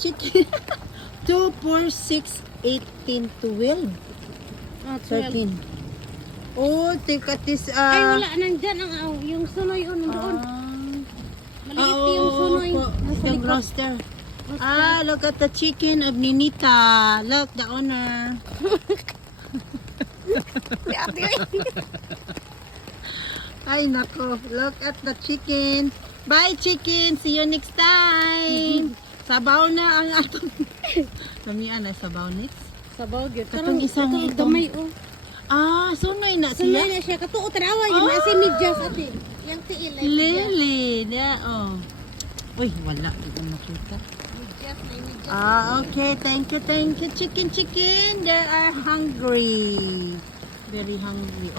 chicken. 2, 4, 6, 18, 12. 13. Oh, take at this. Ay, wala. Nandyan yung sunoy doon. Maliit yung sunoy. Nasa Yung likod. roaster. Look at the chicken of Ninita. Look, the owner. Ay, nako. Look at the chicken. Bye, chicken. See you next time. Sabaw na ang atong. Samian na sabaw next. Sabaw, gyud. Katong isang ito, itong- gamay, oh. Sunoy na Sunoy siya. na siya. Katuo, tanawa. Yung nasa medyas, ate. Yung tiil. ay medyas. Lily. Oh. Uy, wala. Hindi ko makita. Medyas, may medyas. Okay. Thank you, chicken. They are hungry. Very hungry.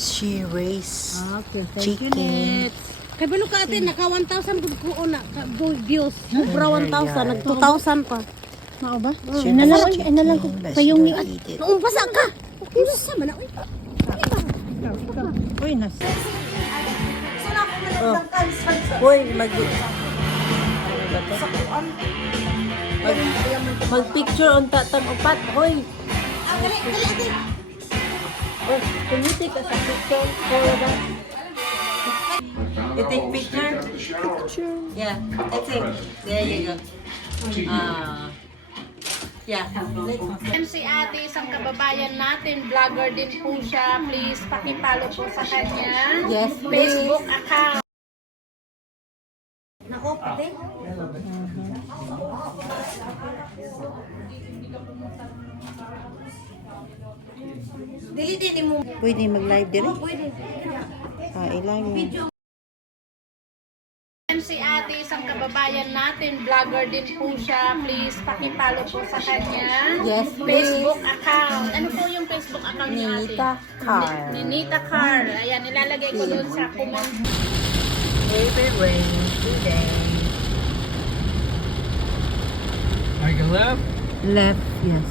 She raised Okay, thank you, chicken. Nets. Kay balo ka ate, naka 1,000 gud ko na views. Sobra 1,000, nag 2,000 pa. Mao ba? She Ay, loves ay, nalang ko. chicken, but she Payong ni don't eat it. Noong basa ka. Kino sa man uy. Uy, nas. Hoy, mag-picture on tatang upat. Hoy, Dali ate. oh, can you take us a picture for that? You take picture? Yeah, that's it. There you go. Yeah. Yan si ate, isang kababayan natin, vlogger din po siya. Please, pakipalo po sa kanya. Yes, Facebook account. Nako, pati. Dili din mo. Pwede mag-live din. Pwede. Ilang mo. Yan si ate, isang kababayan natin, vlogger din po siya. Please, pakipalo po sa kanya. Yes, Facebook account. Ano po yung Facebook account ni ate? Ninita Car. Ninita Car. Ayan, nilalagay ko doon sa comment. Heavy rain today. I go left. Left, yes.